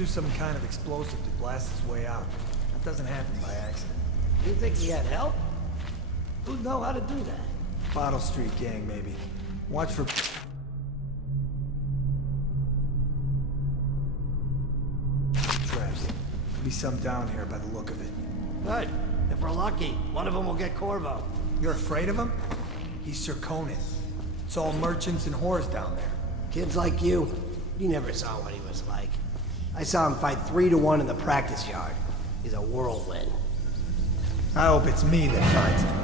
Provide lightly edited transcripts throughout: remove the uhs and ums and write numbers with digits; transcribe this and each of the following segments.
used some kind of explosive to blast his way out. That doesn't happen by accident. You think he had help? Who'd know how to do that? Bottle Street gang, maybe. Watch for... traps. Could be some down here by the look of it. Good. If we're lucky, one of them will get Corvo. You're afraid of him? He's Sir Conan. It's all merchants and whores down there. Kids like you never saw what he was like. I saw him fight 3-1 in the practice yard. He's a whirlwind. I hope it's me that finds him.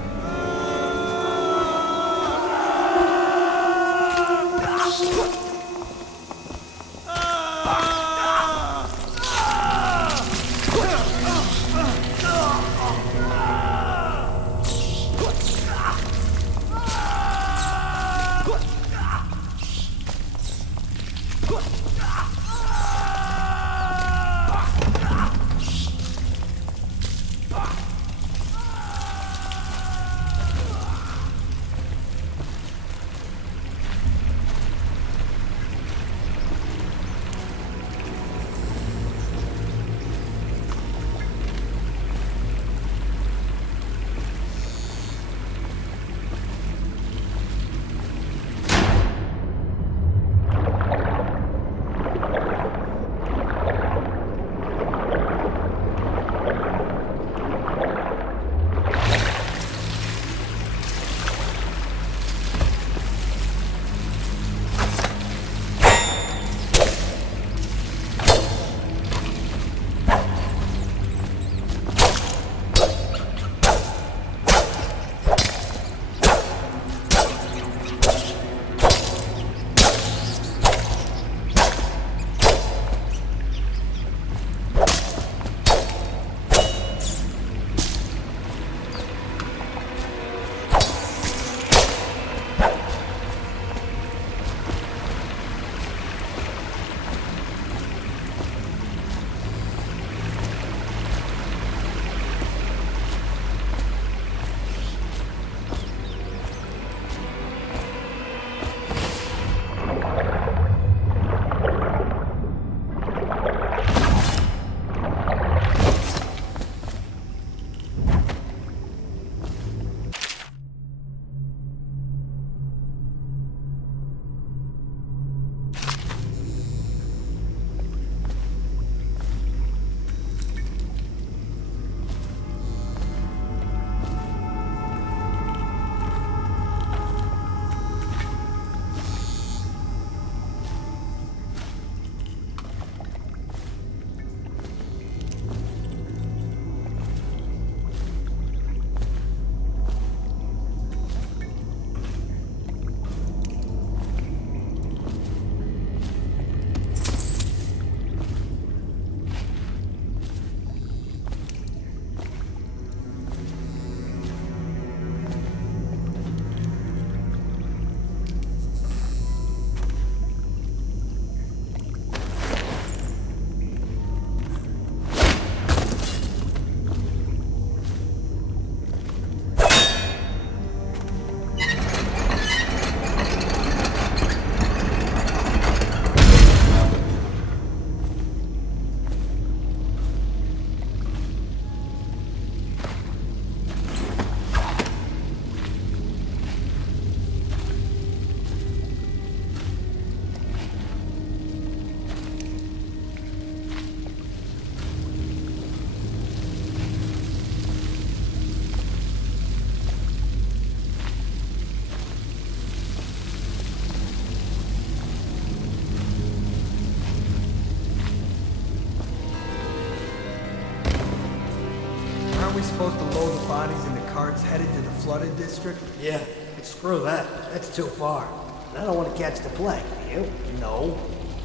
we supposed to load the bodies into carts headed to the flooded district? Yeah, but screw that. That's too far. I don't want to catch the plague, do you? No.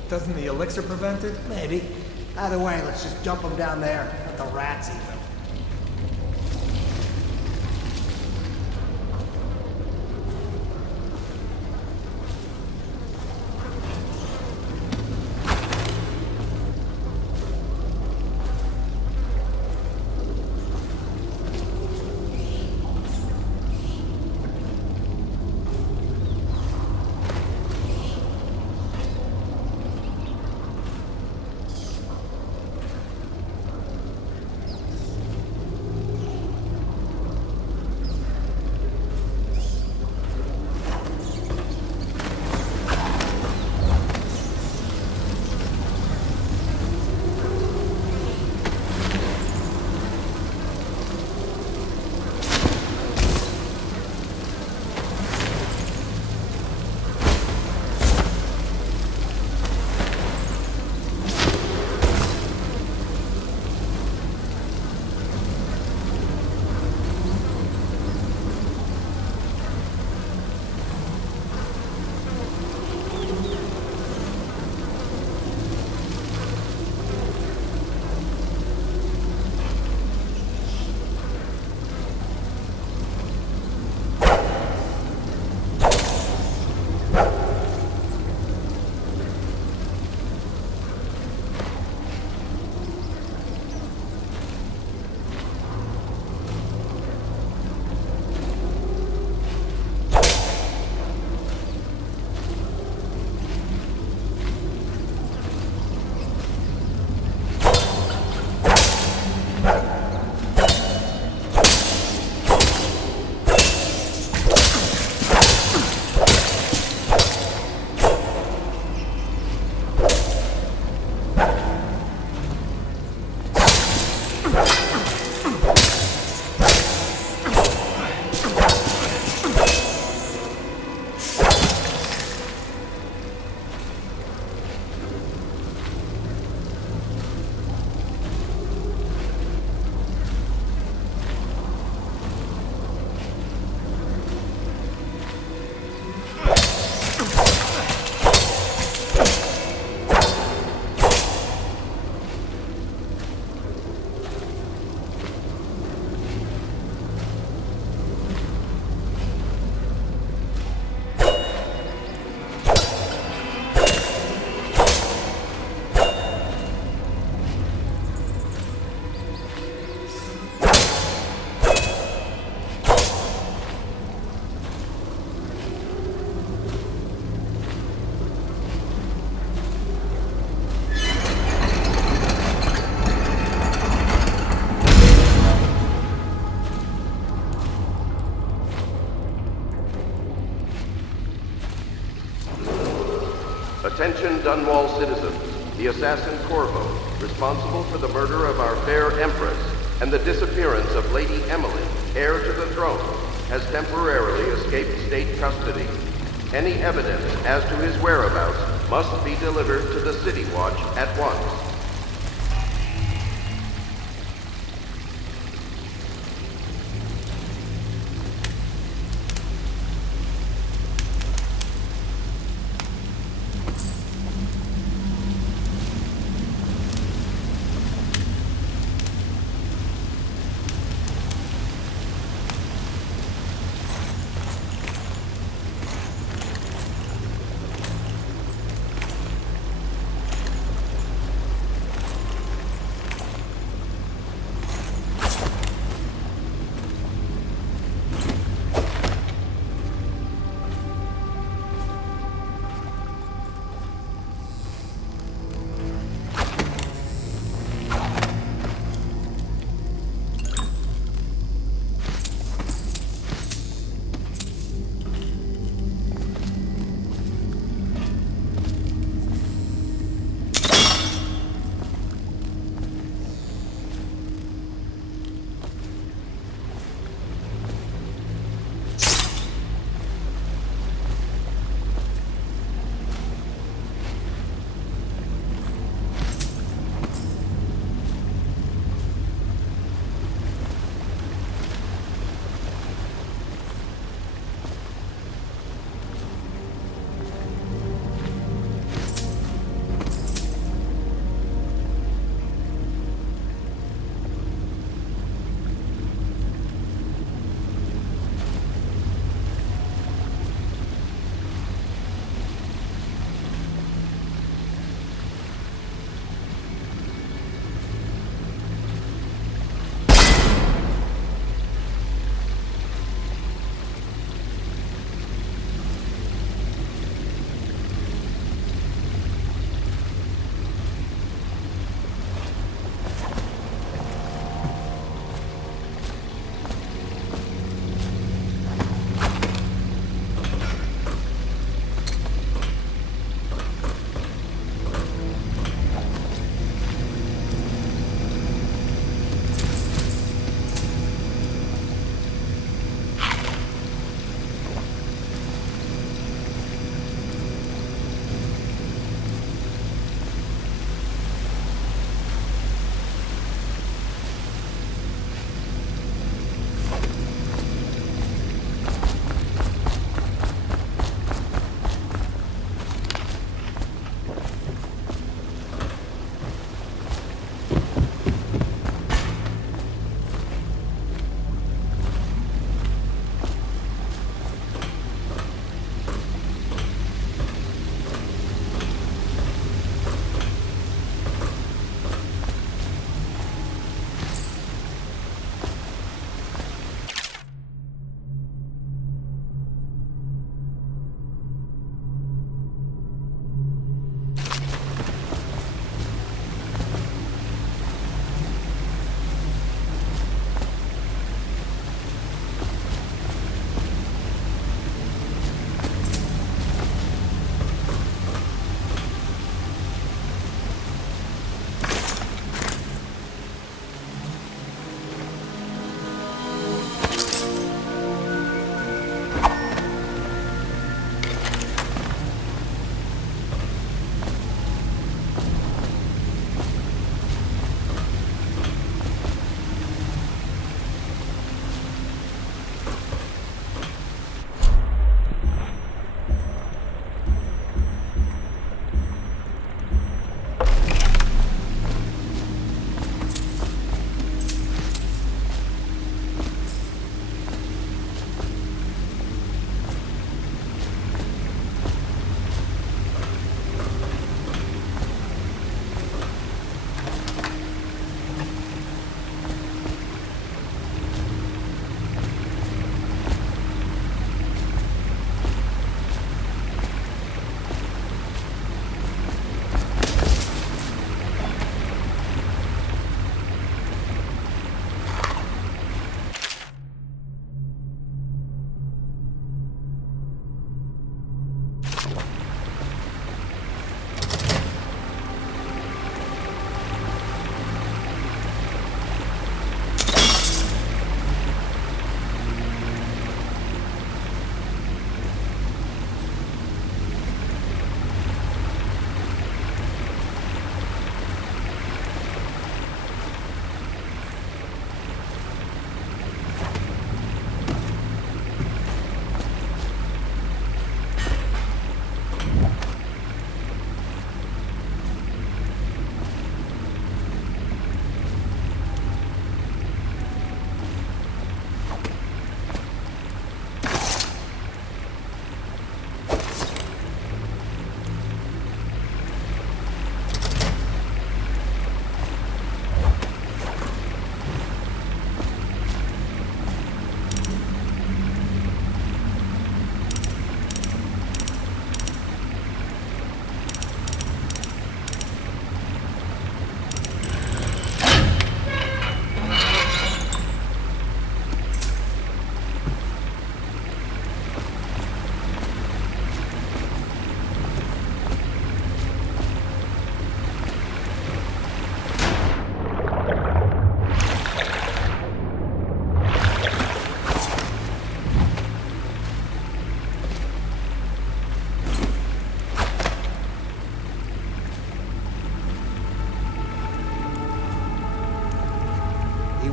Doesn't the elixir prevent it? Maybe. Either way, let's just dump them down there. Let the rats eat them. Attention Dunwall citizens. The assassin Corvo, responsible for the murder of our fair Empress and the disappearance of Lady Emily, heir to the throne, has temporarily escaped state custody. Any evidence as to his whereabouts must be delivered to the City Watch at once.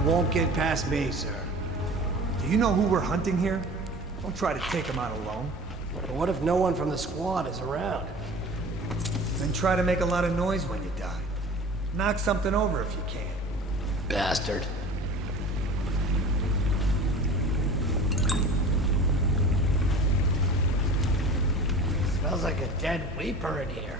won't get past me, sir. Do you know who we're hunting here? Don't try to take him out alone. But what if no one from the squad is around? Then try to make a lot of noise when you die. Knock something over if you can. Bastard. Smells like a dead Weeper in here.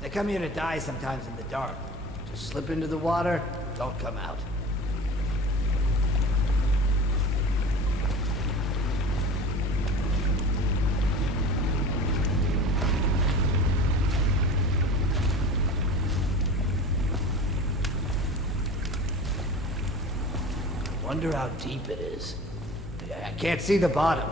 They come here to die sometimes in the dark. Just slip into the water, don't come out. Wonder how deep it is. I can't see the bottom.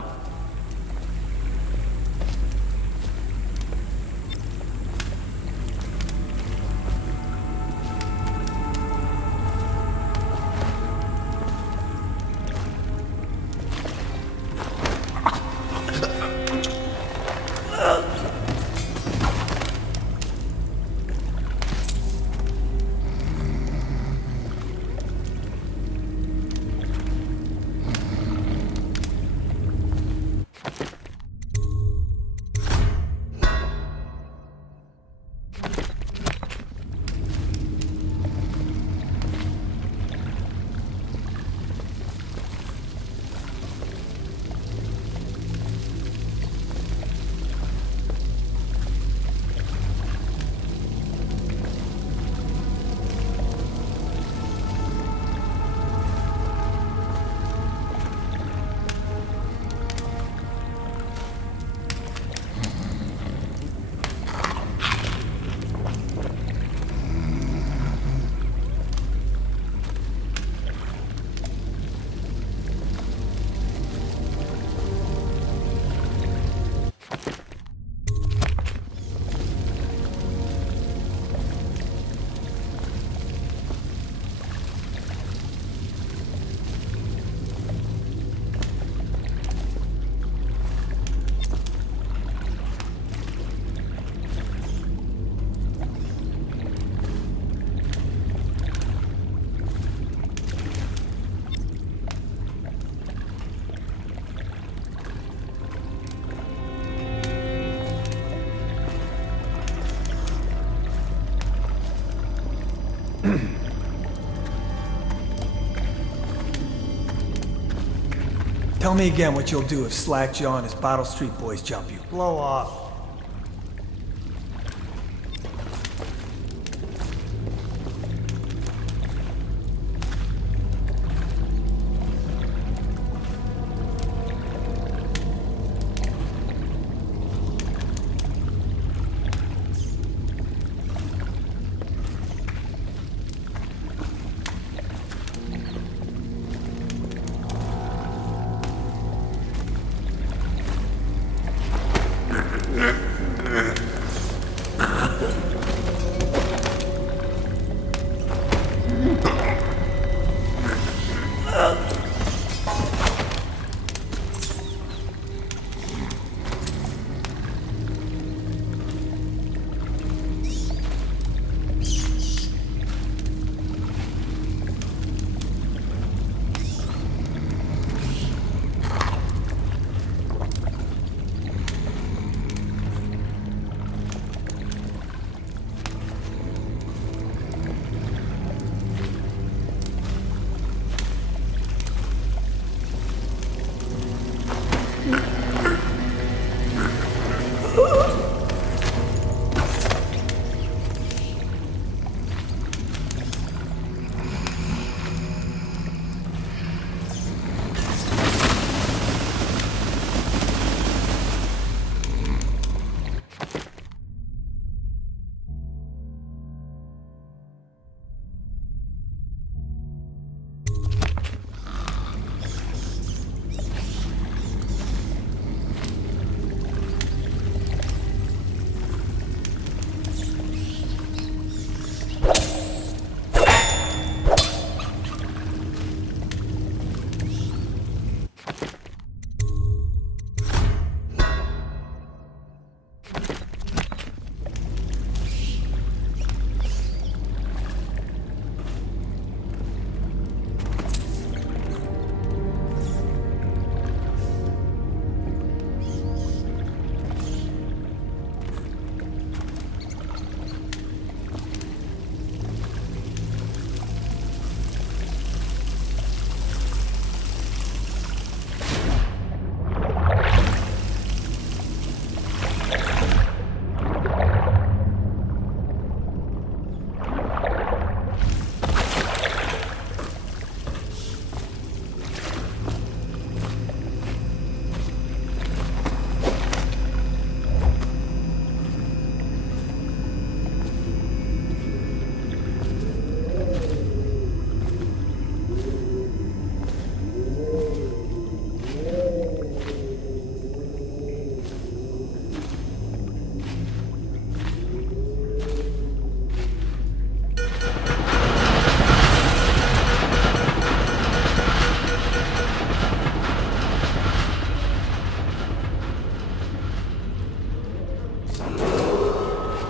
Tell me again what you'll do if Slackjaw and his Bottle Street boys jump you. Blow off.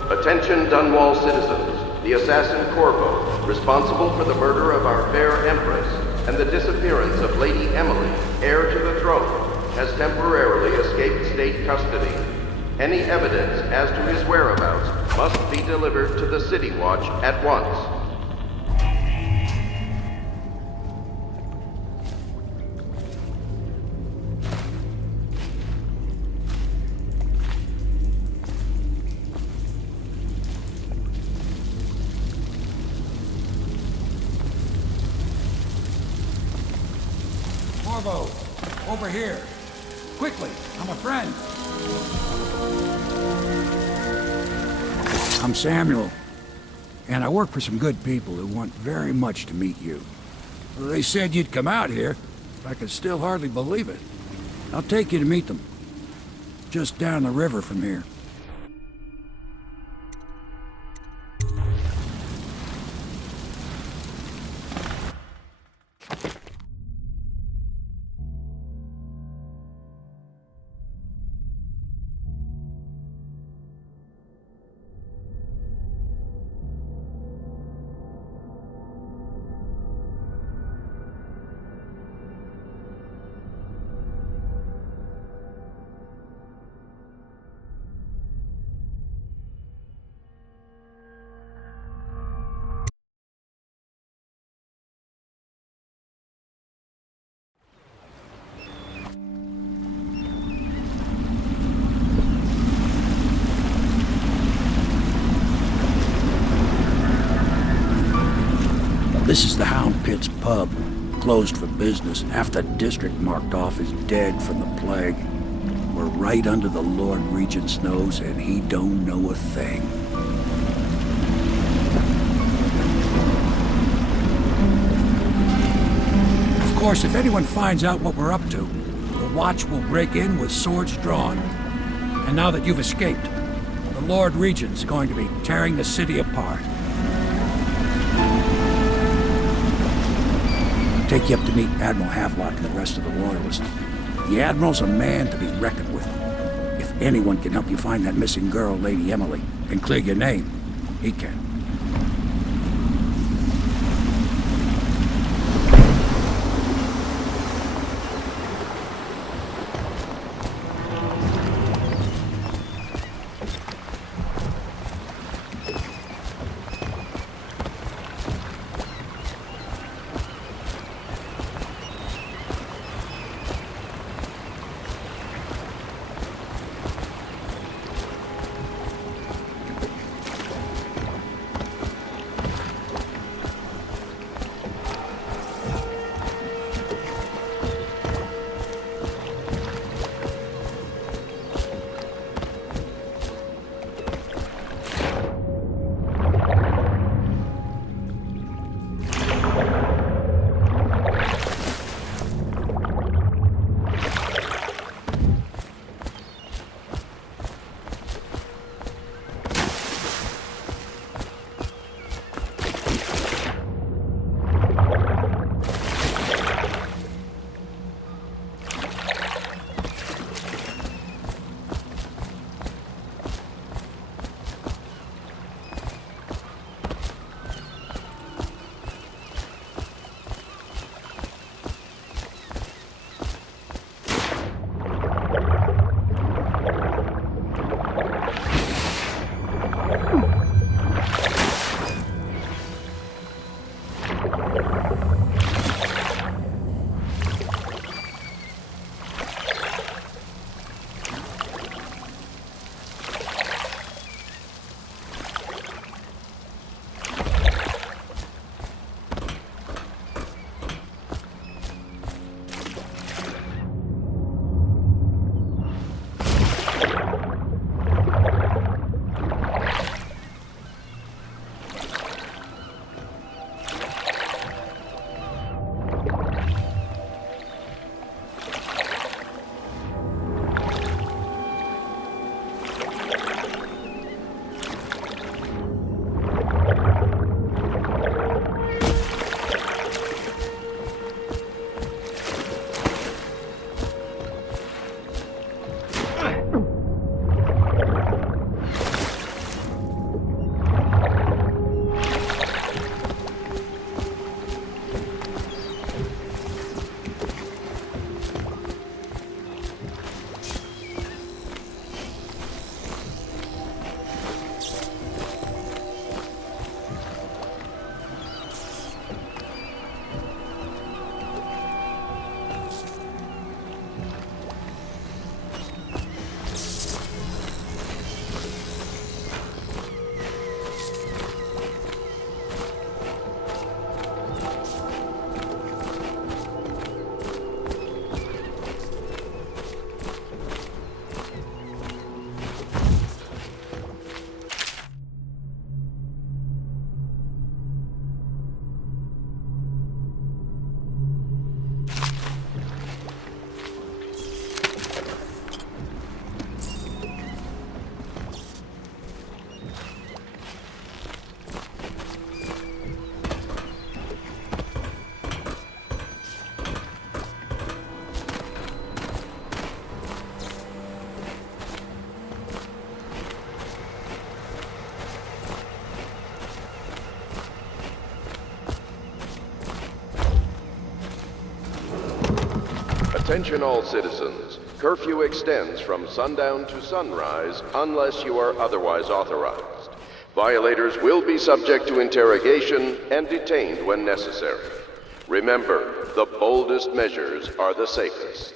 Attention Dunwall citizens. The assassin Corvo, responsible for the murder of our fair Empress and the disappearance of Lady Emily, heir to the throne, has temporarily escaped state custody. Any evidence as to his whereabouts must be delivered to the City Watch at once. Corvo, over here. Quickly, I'm a friend. I'm Samuel, and I work for some good people who want very much to meet you. They said you'd come out here, but I can still hardly believe it. I'll take you to meet them. Just down the river from here. This is the Hound Pit's pub, closed for business. Half the district marked off as dead from the plague. We're right under the Lord Regent's nose, and he don't know a thing. Of course, if anyone finds out what we're up to, the Watch will break in with swords drawn. And now that you've escaped, the Lord Regent's going to be tearing the city apart. Take you up to meet Admiral Havelock and the rest of the Royalists. The Admiral's a man to be reckoned with. If anyone can help you find that missing girl, Lady Emily, and clear your name, he can. Attention all citizens. Curfew extends from sundown to sunrise unless you are otherwise authorized. Violators will be subject to interrogation and detained when necessary. Remember, the boldest measures are the safest.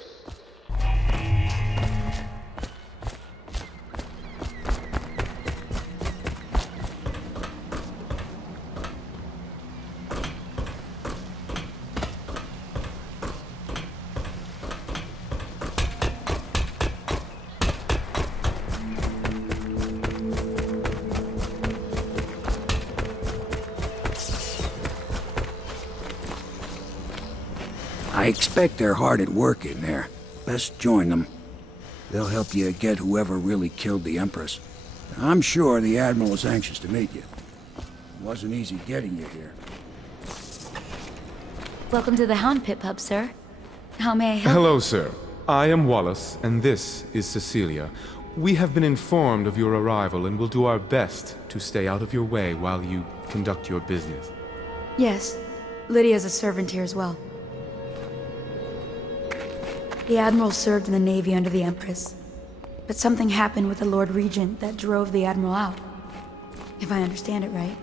I expect they're hard at work in there. Best join them. They'll help you get whoever really killed the Empress. I'm sure the Admiral is anxious to meet you. It wasn't easy getting you here. Welcome to the Hound Pit Pub, sir. How may I help? Hello, sir. I am Wallace, and this is Cecilia. We have been informed of your arrival and will do our best to stay out of your way while you conduct your business. Yes. Lydia's a servant here as well. The Admiral served in the Navy under the Empress. But something happened with the Lord Regent that drove the Admiral out. If I understand it right.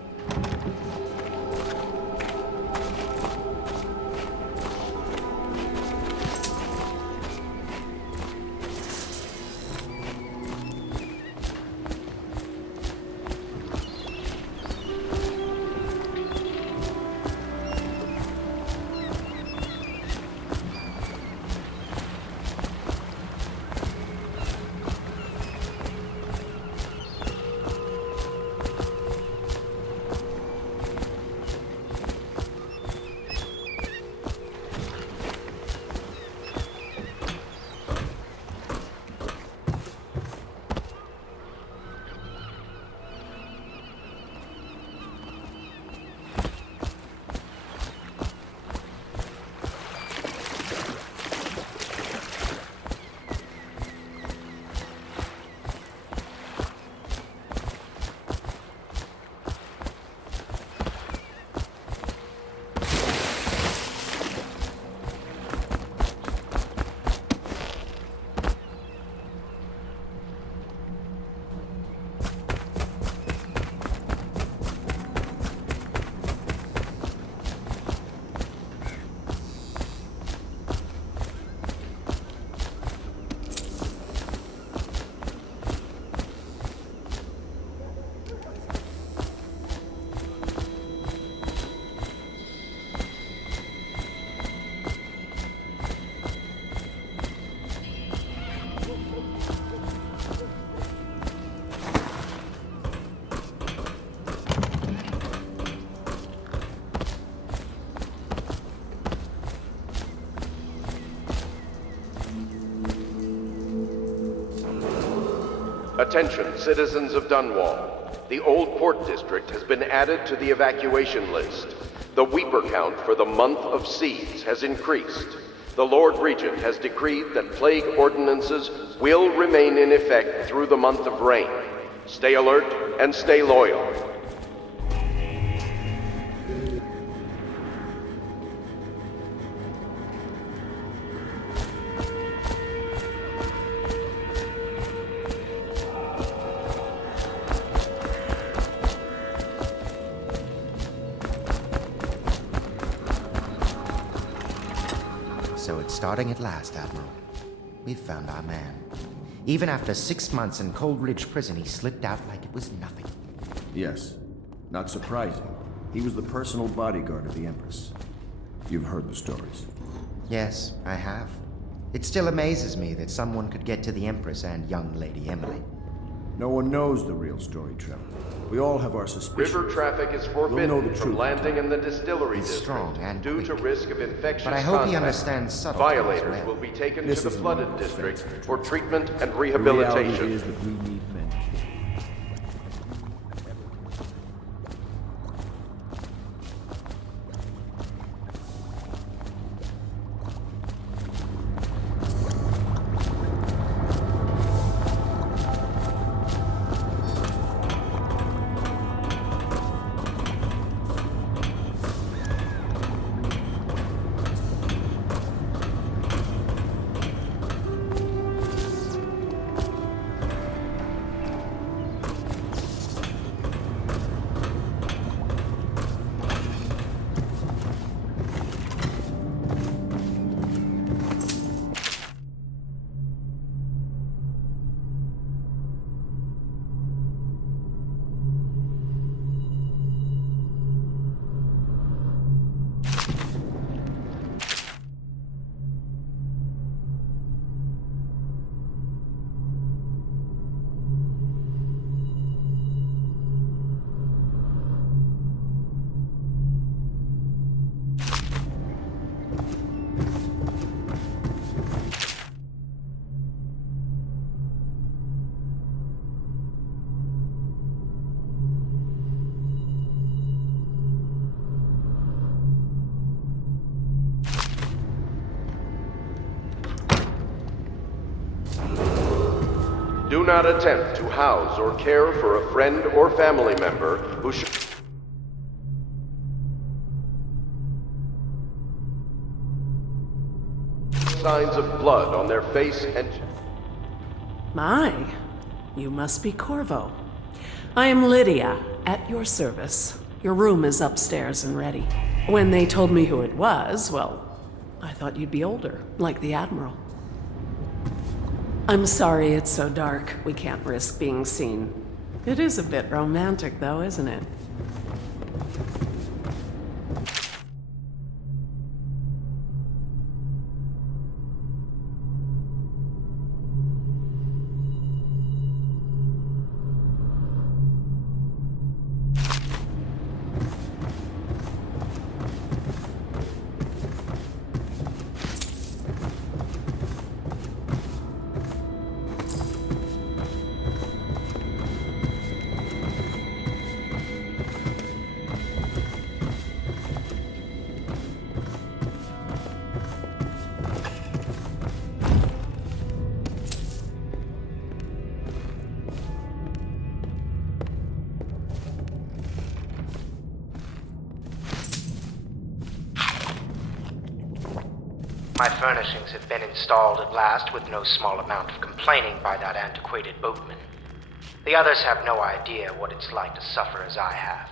Attention, citizens of Dunwall. The Old Port District has been added to the evacuation list. The Weeper count for the month of Seeds has increased. The Lord Regent has decreed that plague ordinances will remain in effect through the month of rain. Stay alert and stay loyal. So it's starting at last, Admiral. We've found our man. Even after 6 months in Cold Ridge Prison, he slipped out like it was nothing. Yes. Not surprising. He was the personal bodyguard of the Empress. You've heard the stories. Yes, I have. It still amazes me that someone could get to the Empress and young Lady Emily. No one knows the real story, Trevor. We all have our suspicions. River traffic is We'll know forbidden the from truth. landing in the distillery He's district strong and due to quick. risk of infectious But I hope he contact. understands subtlety as Violators well. will be taken This to the is flooded another district defense. for treatment and The reality rehabilitation. is that we need men. Do not attempt to house or care for a friend or family member who should... signs of blood on their face and... My, you must be Corvo. I am Lydia, at your service. Your room is upstairs and ready. When they told me who it was, well, I thought you'd be older, like the Admiral. I'm sorry it's so dark. We can't risk being seen. It is a bit romantic, though, isn't it? My furnishings have been installed at last with no small amount of complaining by that antiquated boatman. The others have no idea what it's like to suffer as I have.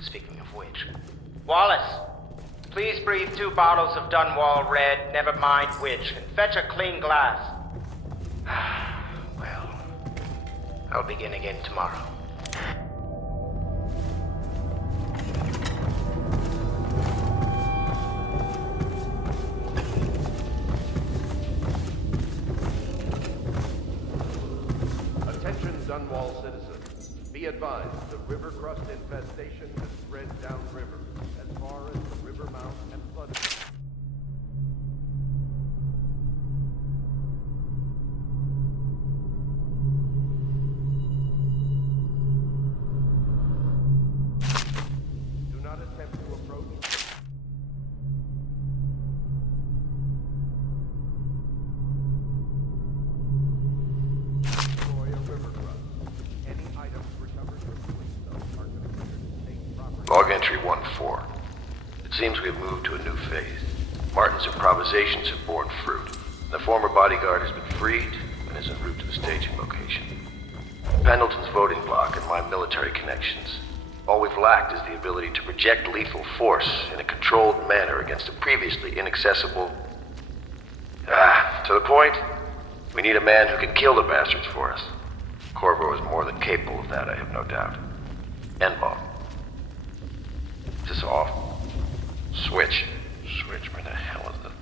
Speaking of which... Wallace! Please breathe 2 bottles of Dunwall Red, never mind which, and fetch a clean glass. Well, I'll begin again tomorrow. Dunwall citizens, be advised, the river crust infestation has spread downriver, as far as the river mouth and flooded. Do not attempt to approach. Log entry 1-4. It seems we have moved to a new phase. Martin's improvisations have borne fruit. The former bodyguard has been freed and is en route to the staging location. Pendleton's voting block and my military connections. All we've lacked is the ability to project lethal force in a controlled manner against a previously inaccessible... to the point, we need a man who can kill the bastards for us. Corvo is more than capable of that, I have no doubt. N-bomb. Is this off? Switch. Switch, where the hell is it?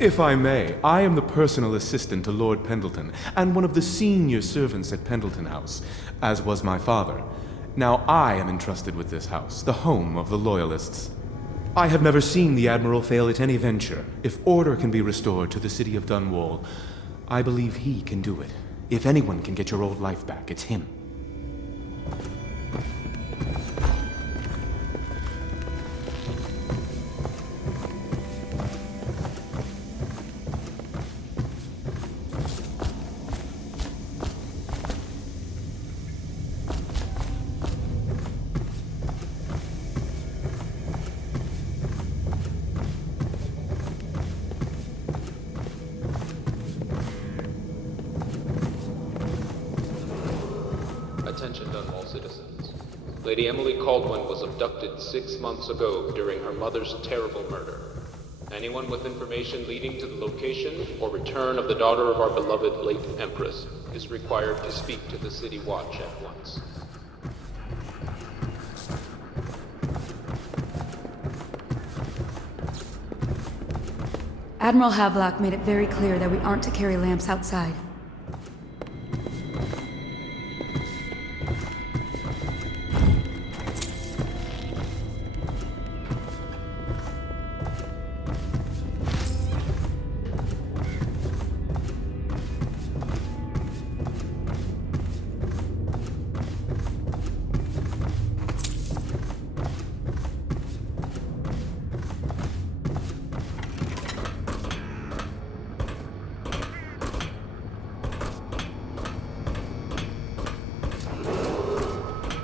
If I may, I am the personal assistant to Lord Pendleton, and one of the senior servants at Pendleton House, as was my father. Now I am entrusted with this house, the home of the Loyalists. I have never seen the Admiral fail at any venture. If order can be restored to the city of Dunwall, I believe he can do it. If anyone can get your old life back, it's him. Attention Dunwall citizens. Lady Emily Caldwin was abducted 6 months ago during her mother's terrible murder. Anyone with information leading to the location or return of the daughter of our beloved late Empress is required to speak to the City Watch at once. Admiral Havelock made it very clear that we aren't to carry lamps outside.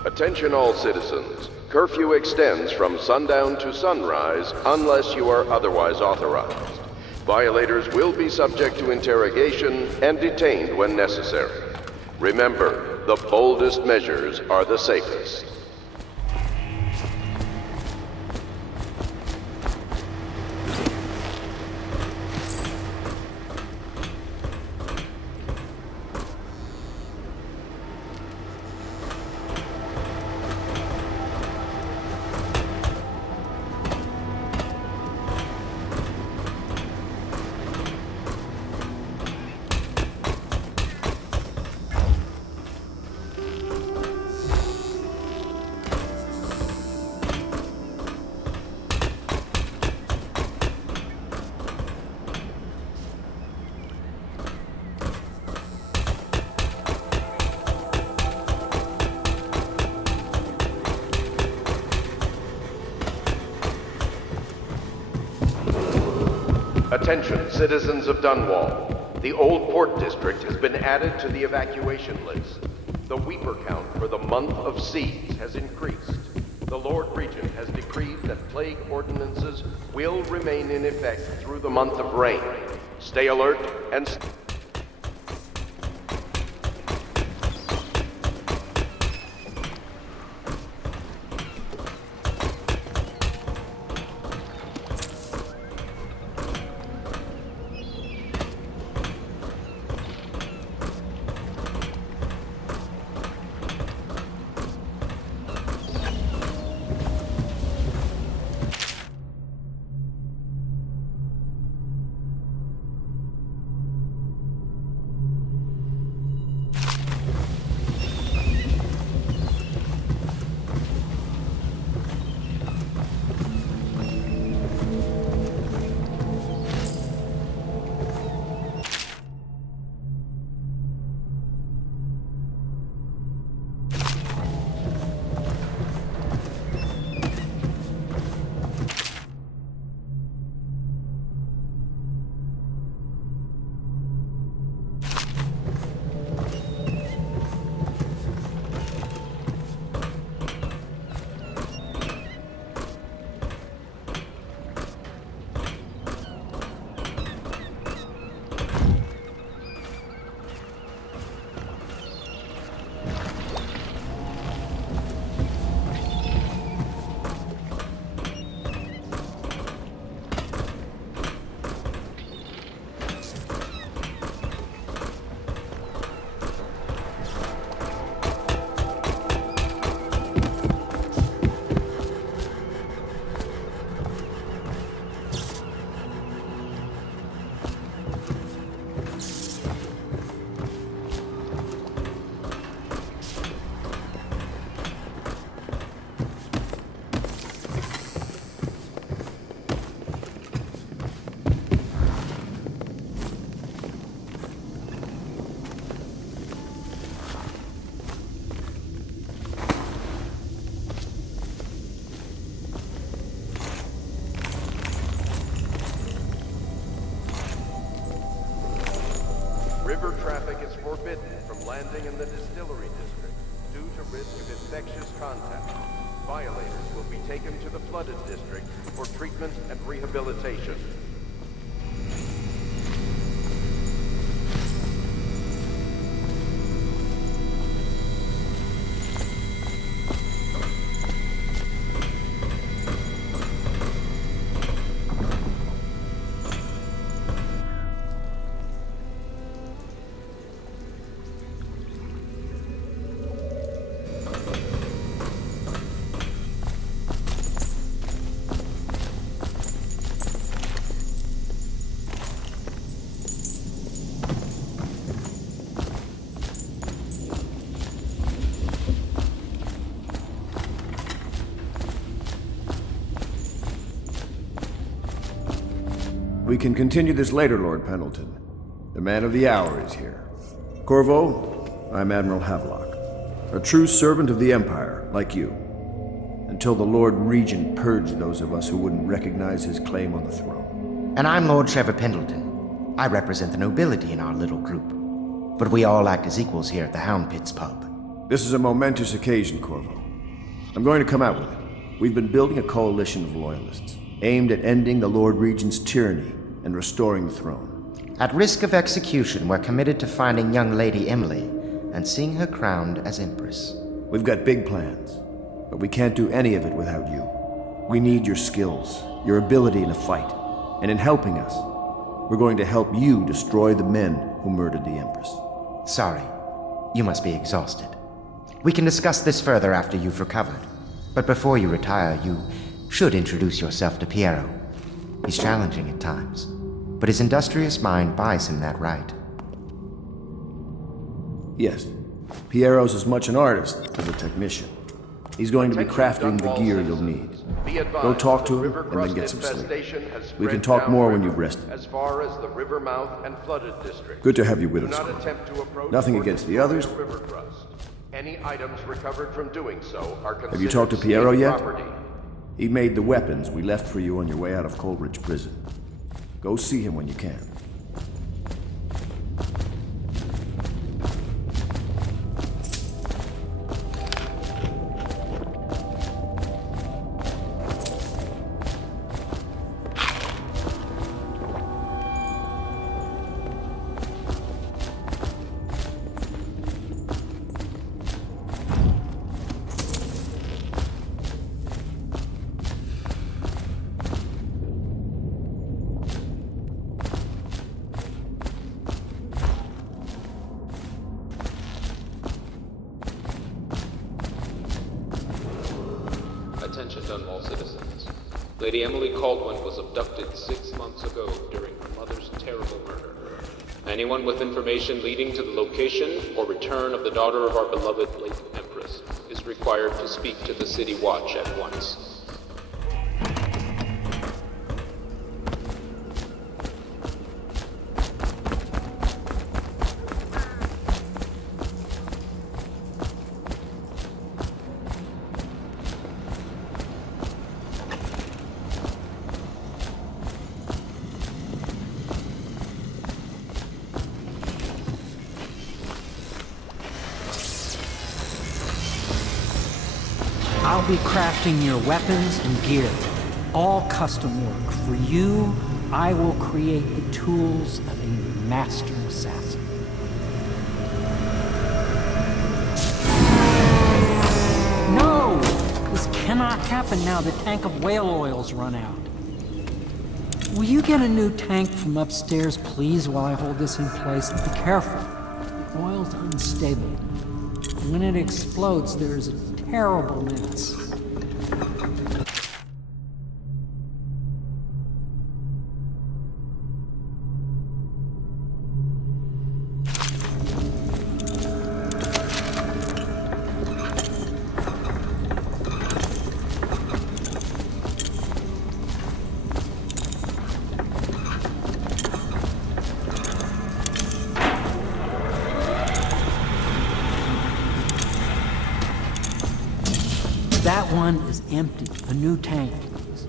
Attention all citizens. Curfew extends from sundown to sunrise unless you are otherwise authorized. Violators will be subject to interrogation and detained when necessary. Remember, the boldest measures are the safest. Attention, citizens of Dunwall. The Old Port District has been added to the evacuation list. The Weeper count for the month of siege has increased. The Lord Regent has decreed that plague ordinances will remain in effect through the month of rain. Stay alert and... River traffic is forbidden from landing in the distillery district due to risk of infectious contact. Violators will be taken to the flooded district for treatment and rehabilitation. can continue this later, Lord Pendleton. The man of the hour is here. Corvo, I'm Admiral Havelock. A true servant of the Empire, like you. Until the Lord Regent purged those of us who wouldn't recognize his claim on the throne. And I'm Lord Trevor Pendleton. I represent the nobility in our little group. But we all act as equals here at the Hound Pits pub. This is a momentous occasion, Corvo. I'm going to come out with it. We've been building a coalition of loyalists, aimed at ending the Lord Regent's tyranny and restoring the throne. At risk of execution, we're committed to finding young Lady Emily and seeing her crowned as Empress. We've got big plans, but we can't do any of it without you. We need your skills, your ability in a fight, and in helping us, we're going to help you destroy the men who murdered the Empress. Sorry, you must be exhausted. We can discuss this further after you've recovered. But before you retire, you should introduce yourself to Piero. He's challenging at times, but his industrious mind buys him that right. Yes, Piero's as much an artist as a technician. He's going to be crafting the gear you'll need. Go talk to him and then get some sleep. We can talk more when you've rested. As far as the river mouth and flooded district. Good to have you with us, Do not Corvo. attempt to approach Nothing or against the destroy others. the river crust. Any items recovered from doing so are considered Have you talked to Piero state yet? property. He made the weapons we left for you on your way out of Coleridge Prison. Go see him when you can. Attention Dunwall citizens. Lady Emily Caldwin was abducted 6 months ago during her mother's terrible murder. Anyone with information leading to the location or return of the daughter of our beloved late Empress is required to speak to the City Watch at once. I'll be crafting your weapons and gear. All custom work. For you, I will create the tools of a master assassin. No! This cannot happen now. The tank of whale oil's run out. Will you get a new tank from upstairs, please, while I hold this in place? Be careful. The oil's unstable. When it explodes, there is a terrible mess. That one is empty. A new tank, please.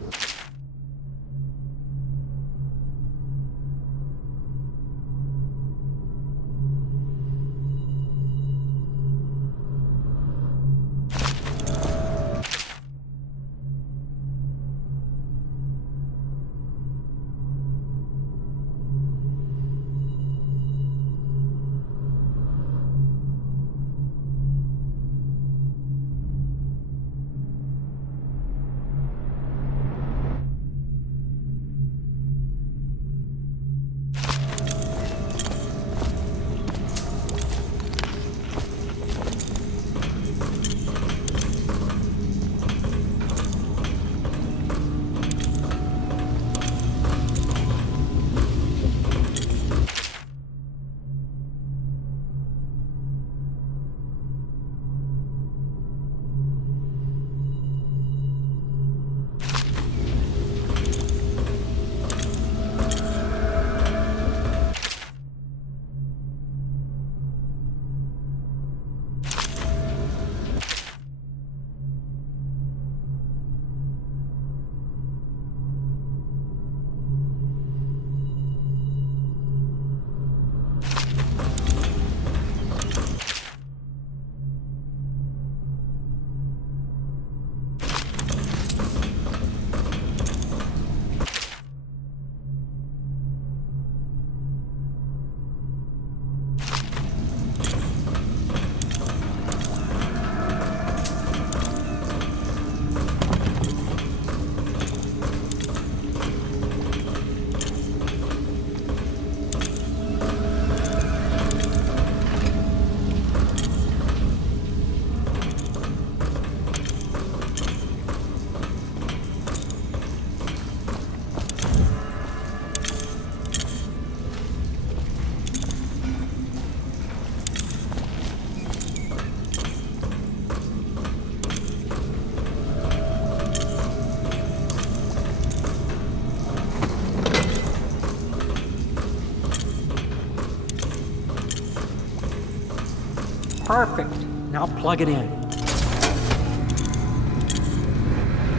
Perfect. Now plug it in.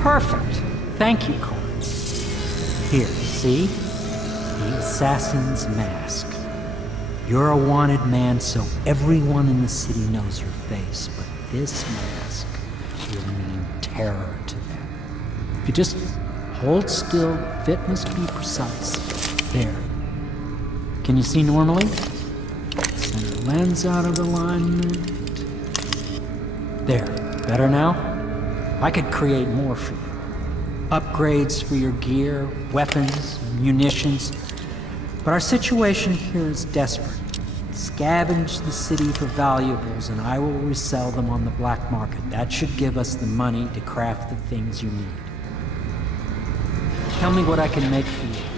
Perfect. Thank you, Cole. Here, see? The assassin's mask. You're a wanted man, so everyone in the city knows your face, but this mask will mean terror to them. If you just hold still, the fit must be precise. There. Can you see normally? Center lens out of alignment. There. Better now? I could create more for you. Upgrades for your gear, weapons, munitions. But our situation here is desperate. Scavenge the city for valuables and I will resell them on the black market. That should give us the money to craft the things you need. Tell me what I can make for you.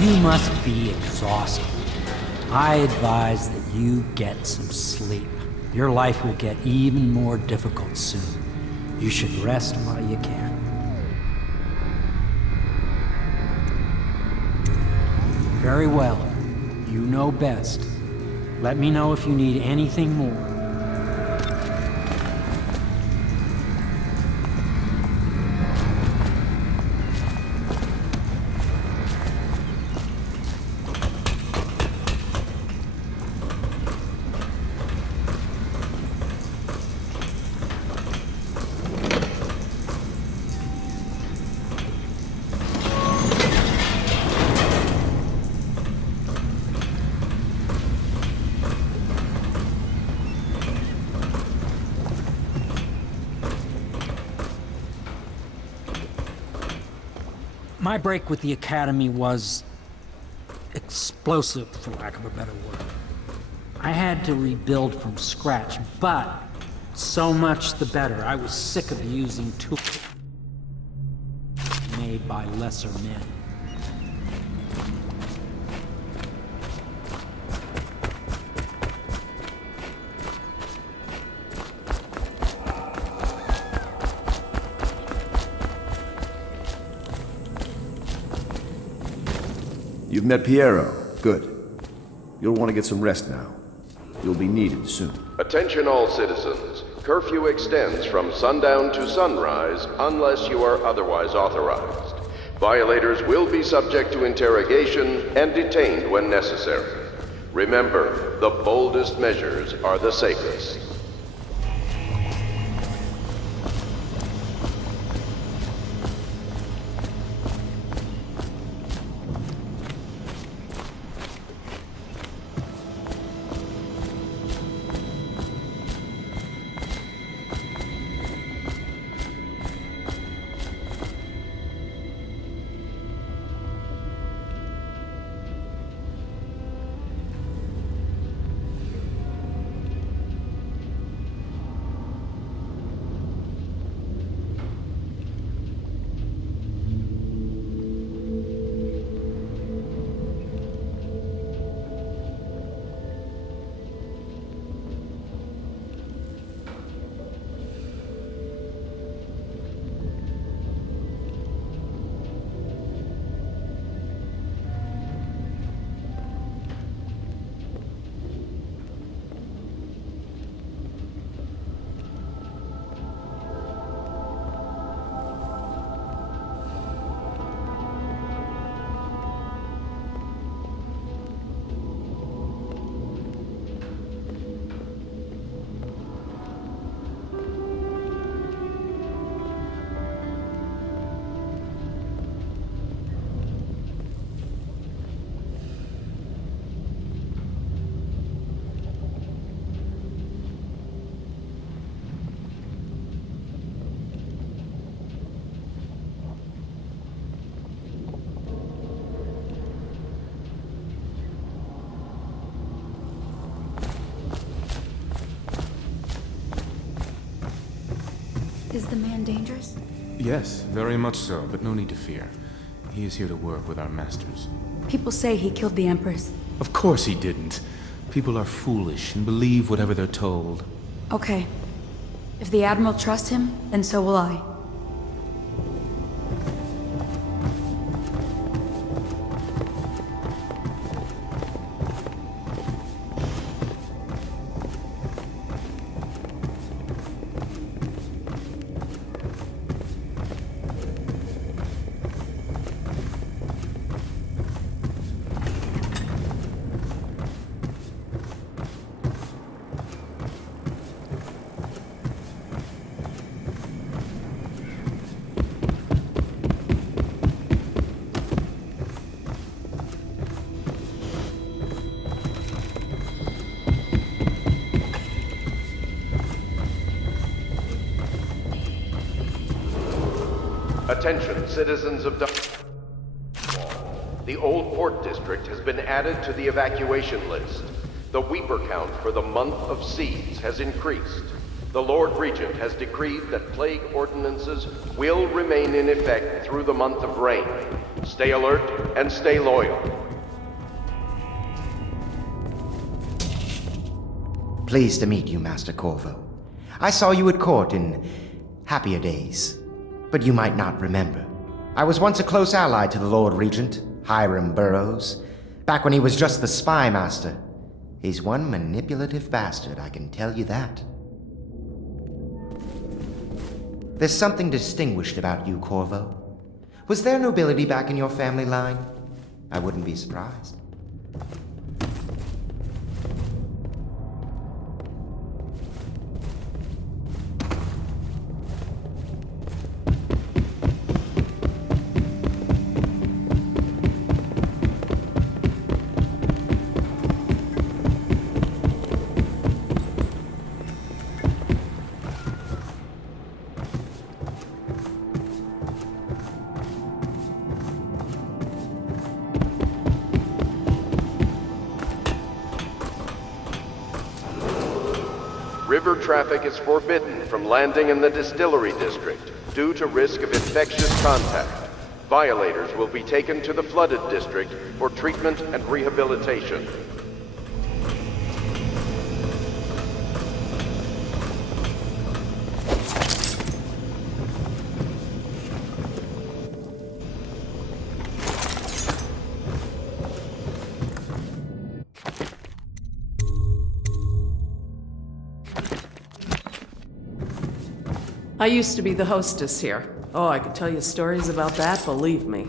You must be exhausted. I advise that you get some sleep. Your life will get even more difficult soon. You should rest while you can. Very well. You know best. Let me know if you need anything more. My break with the Academy was explosive, for lack of a better word. I had to rebuild from scratch, but so much the better. I was sick of using tools made by lesser men. You've met Piero. Good. You'll want to get some rest now. You'll be needed soon. Attention all citizens. Curfew extends from sundown to sunrise unless you are otherwise authorized. Violators will be subject to interrogation and detained when necessary. Remember, the boldest measures are the safest. Is the man dangerous? Yes, very much so, but no need to fear. He is here to work with our masters. People say he killed the Empress. Of course he didn't. People are foolish and believe whatever they're told. Okay. If the Admiral trusts him, then so will I. Attention, citizens of the Old Port District has been added to the evacuation list. The Weeper count for the month of Seeds has increased. The Lord Regent has decreed that plague ordinances will remain in effect through the month of rain. Stay alert and stay loyal. Pleased to meet you, Master Corvo. I saw you at court in happier days, but you might not remember. I was once a close ally to the Lord Regent, Hiram Burroughs, back when he was just the spy master. He's one manipulative bastard, I can tell you that. There's something distinguished about you, Corvo. Was there nobility back in your family line? I wouldn't be surprised. River traffic is forbidden from landing in the distillery district due to risk of infectious contact. Violators will be taken to the flooded district for treatment and rehabilitation. I used to be the hostess here. Oh, I could tell you stories about that, believe me.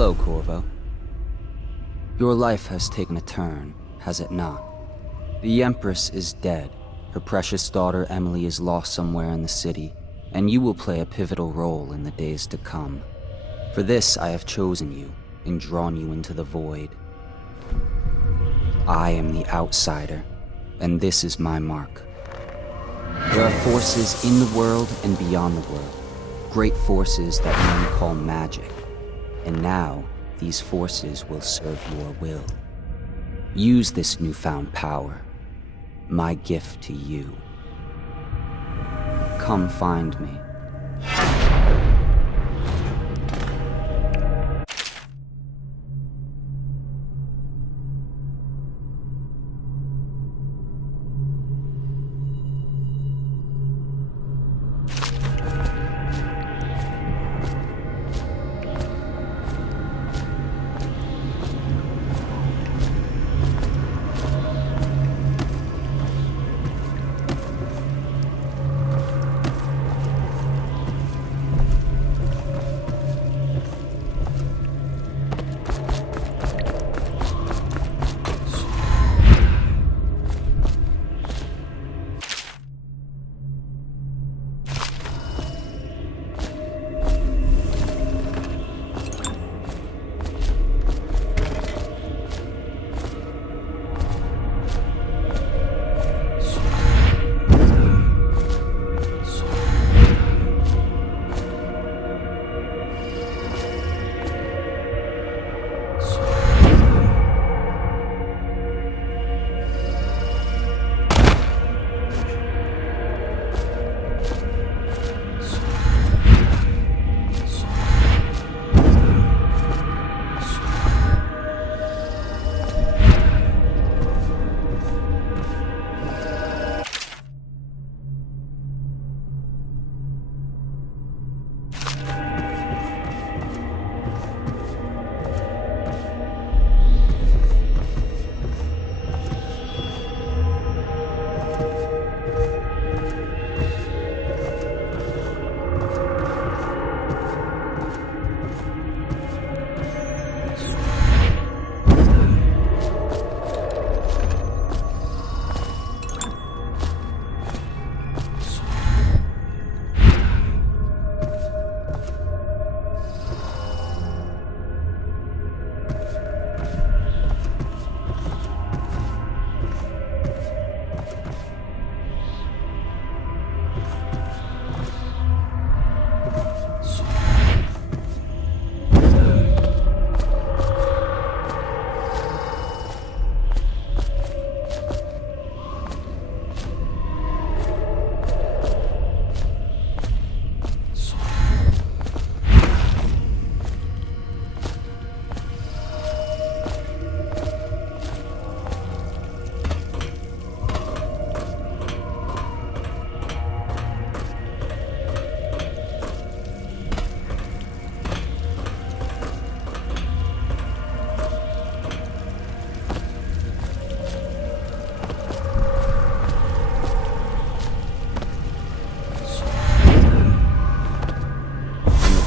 Hello, Corvo. Your life has taken a turn, has it not? The Empress is dead. Her precious daughter Emily is lost somewhere in the city, and you will play a pivotal role in the days to come. For this, I have chosen you and drawn you into the void. I am the outsider, and this is my mark. There are forces in the world and beyond the world, great forces that men call magic. And now, these forces will serve your will. Use this newfound power, my gift to you. Come find me.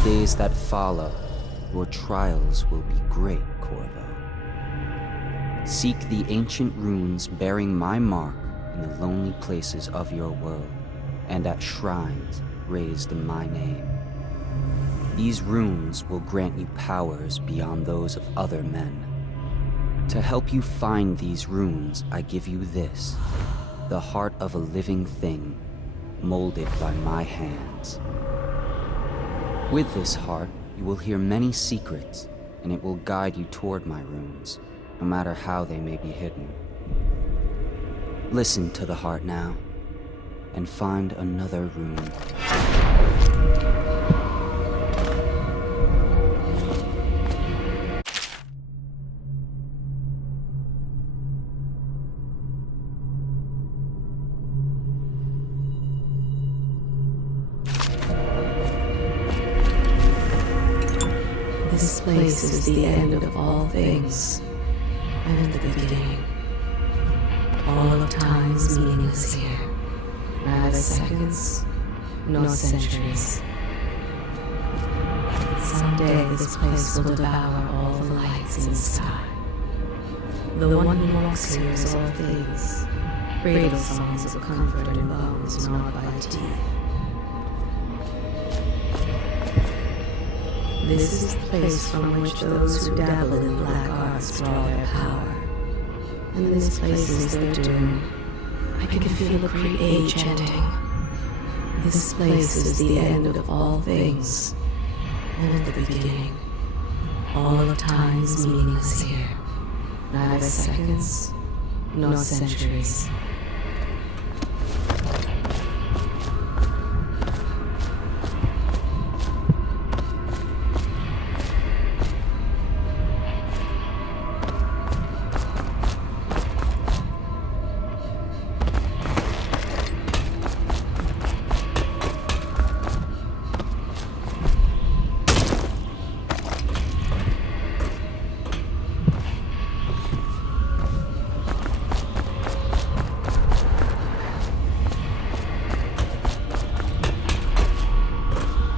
days that follow, your trials will be great, Corvo. Seek the ancient runes bearing my mark in the lonely places of your world, and at shrines raised in my name. These runes will grant you powers beyond those of other men. To help you find these runes, I give you this, the heart of a living thing, molded by my hands. With this heart, you will hear many secrets, and it will guide you toward my runes, no matter how they may be hidden. Listen to the heart now, and find another rune. This place is the end of all things, and the beginning. All of time is meaningless here. Neither seconds, nor centuries. Someday this place will devour all the lights in the sky. The one who walks here is all things, cradle songs of comfort and bones gnawed by teeth. This is the place from which those who dabble in black arts draw their power. And this place is their doom. I can feel a great age ending. This place is the end of all things, and the beginning. All of time is meaningless here. Neither seconds, nor centuries.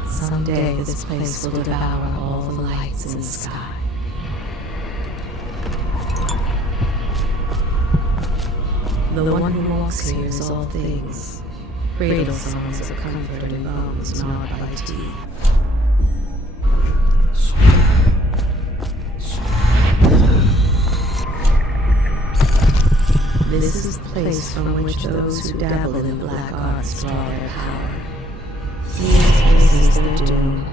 Someday this place will devour all the lights in the sky. The one who walks here is all things, cradle songs of comfort and bones gnawed by teeth. This is the place from which those who dabble in the black arts draw their power. These places their doom.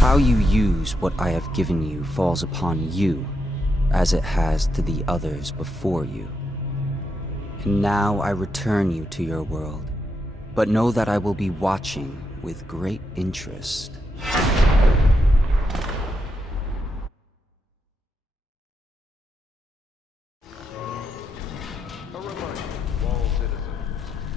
How you use what I have given you falls upon you, as it has to the others before you. And now I return you to your world, but know that I will be watching with great interest. A reminder to all citizens,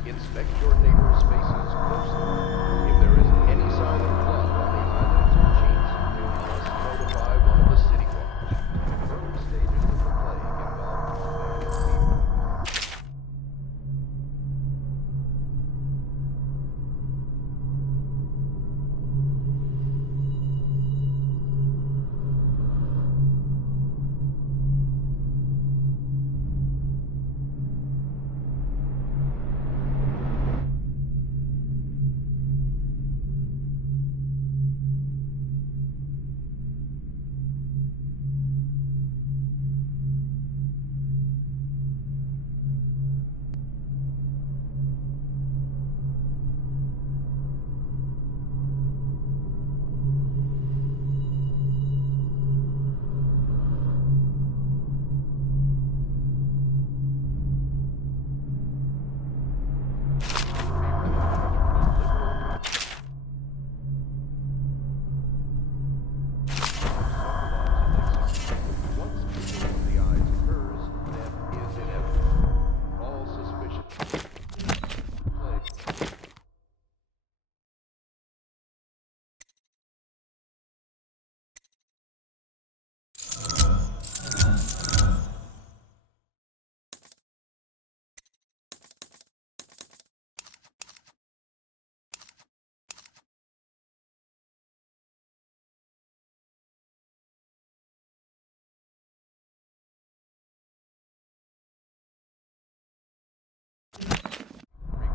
inspect your neighbors' faces closely. If there is any sign of blood on the eyelids or cheeks, you must notify one of the city watch. Early stages of the plague involve fever.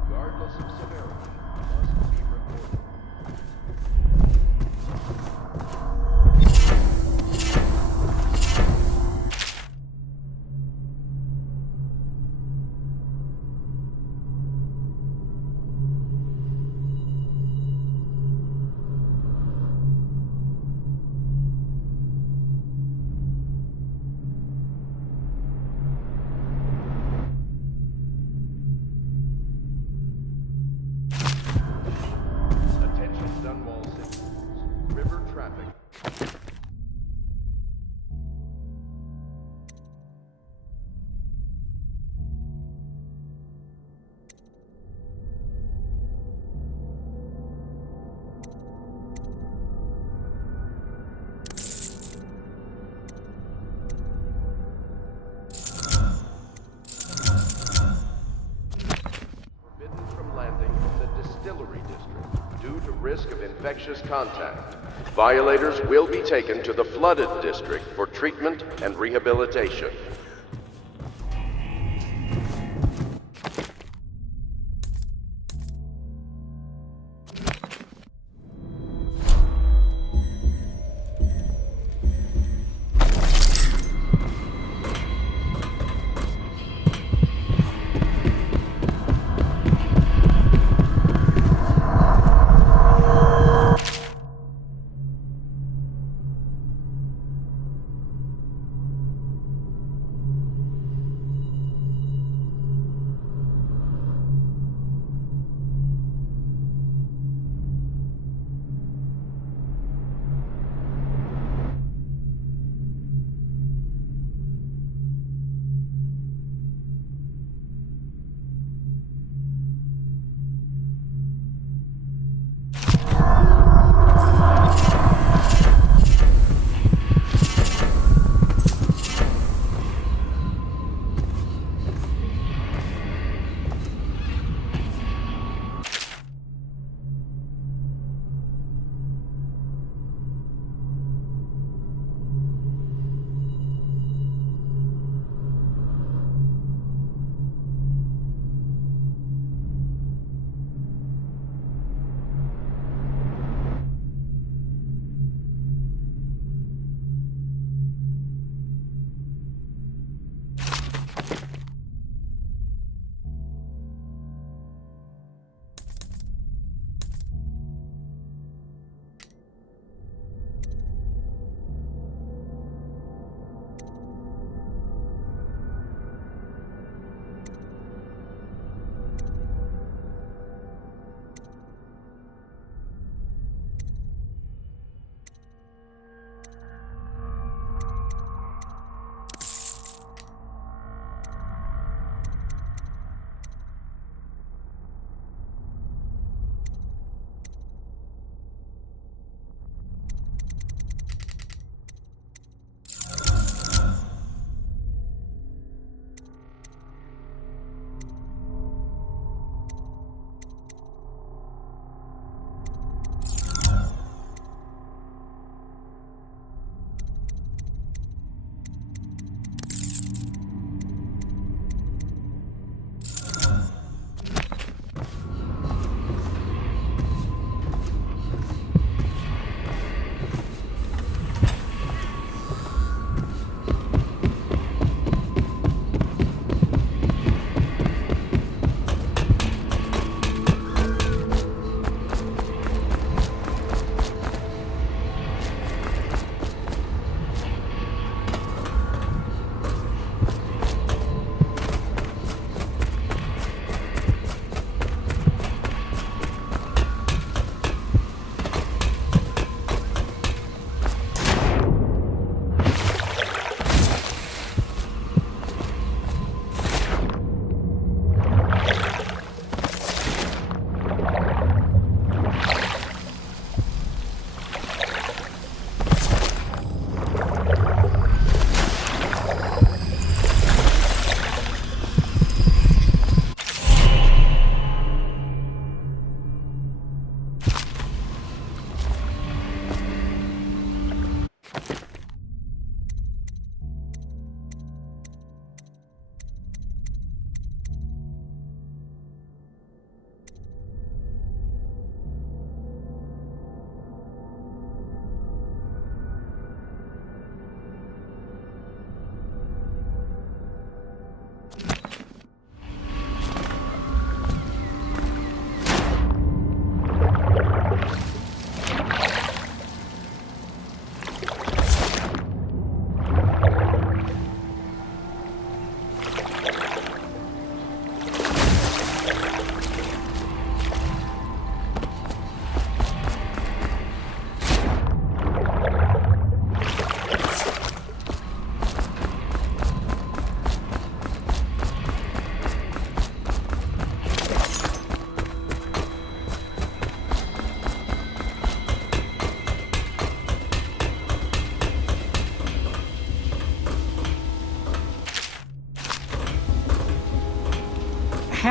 Regardless of severity, must be reported. Attention Dunwall citizens. River traffic. Forbidden from landing in the distillery district due to risk of infectious contact. Violators will be taken to the flooded district for treatment and rehabilitation.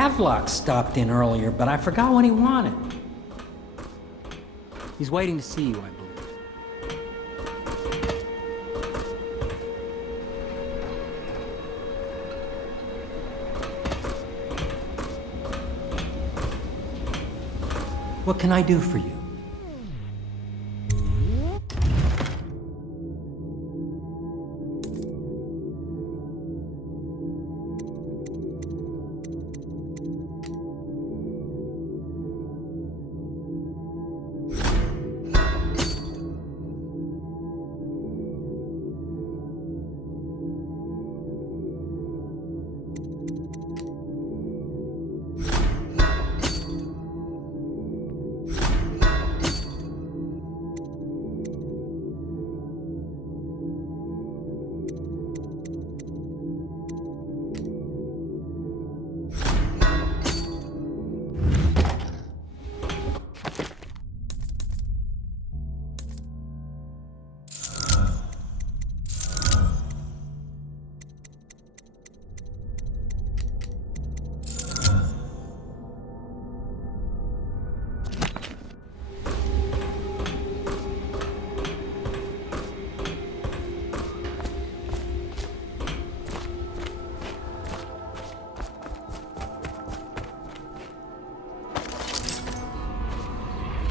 Havelock stopped in earlier, but I forgot what he wanted. He's waiting to see you, I believe. What can I do for you?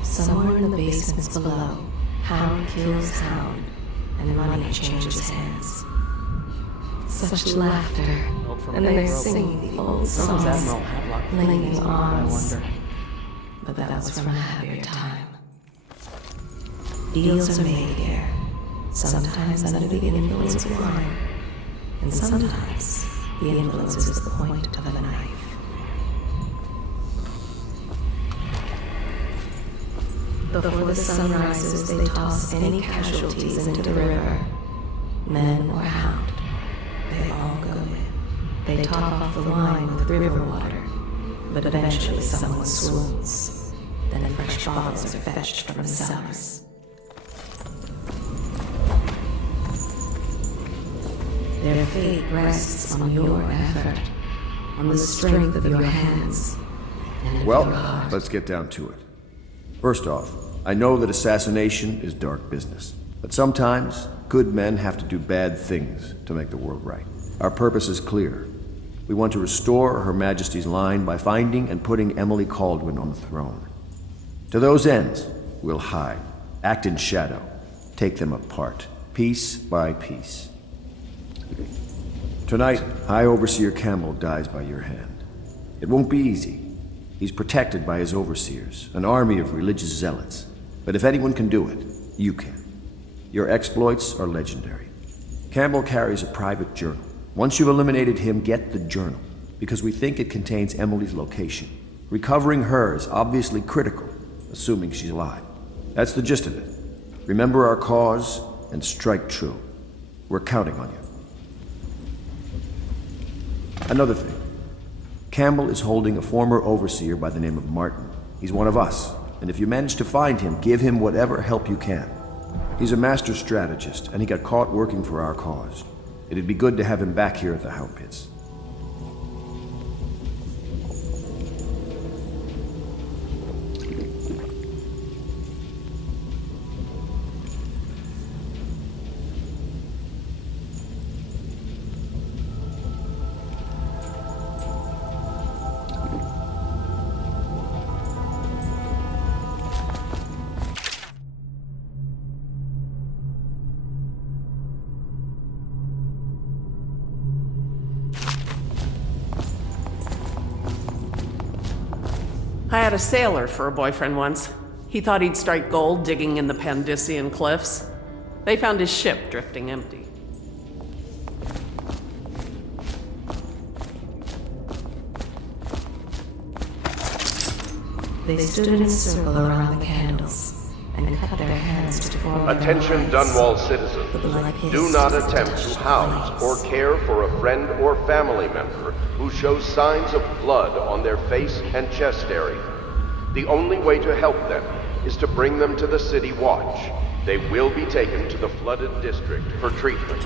Somewhere in the basements below, hound kills hound, and money changes hands. Such laughter, and they're singing the old songs, linking arms. But that was from a happier time. Deals are made here, sometimes under the influence of wine, and sometimes the influence is the point of a knife. Before the sun rises, they toss any casualties into the river. Men or hound, they all go in. They top off the wine with river water, but eventually someone swoons. Then fresh bottles are fetched from the cellars. Their fate rests on your effort, on the strength of your hands, and of Well, your heart. let's get down to it. First off, I know that assassination is dark business, but sometimes good men have to do bad things to make the world right. Our purpose is clear. We want to restore Her Majesty's line by finding and putting Emily Caldwin on the throne. To those ends, we'll hide, act in shadow, take them apart, piece by piece. Tonight, High Overseer Campbell dies by your hand. It won't be easy. He's protected by his overseers, an army of religious zealots. But if anyone can do it, you can. Your exploits are legendary. Campbell carries a private journal. Once you've eliminated him, get the journal, because we think it contains Emily's location. Recovering her is obviously critical, assuming she's alive. That's the gist of it. Remember our cause and strike true. We're counting on you. Another thing. Campbell is holding a former overseer by the name of Martin. He's one of us, and if you manage to find him, give him whatever help you can. He's a master strategist, and he got caught working for our cause. It'd be good to have him back here at the Hound Pits. I had a sailor for a boyfriend once. He thought he'd strike gold digging in the Pandician cliffs. They found his ship drifting empty. They stood in a circle around the candles and cut their hands to form Attention Dunwall citizens. Do not attempt to house or care for a friend or family member who shows signs of blood on their face and chest area. The only way to help them is to bring them to the City Watch. They will be taken to the flooded district for treatment.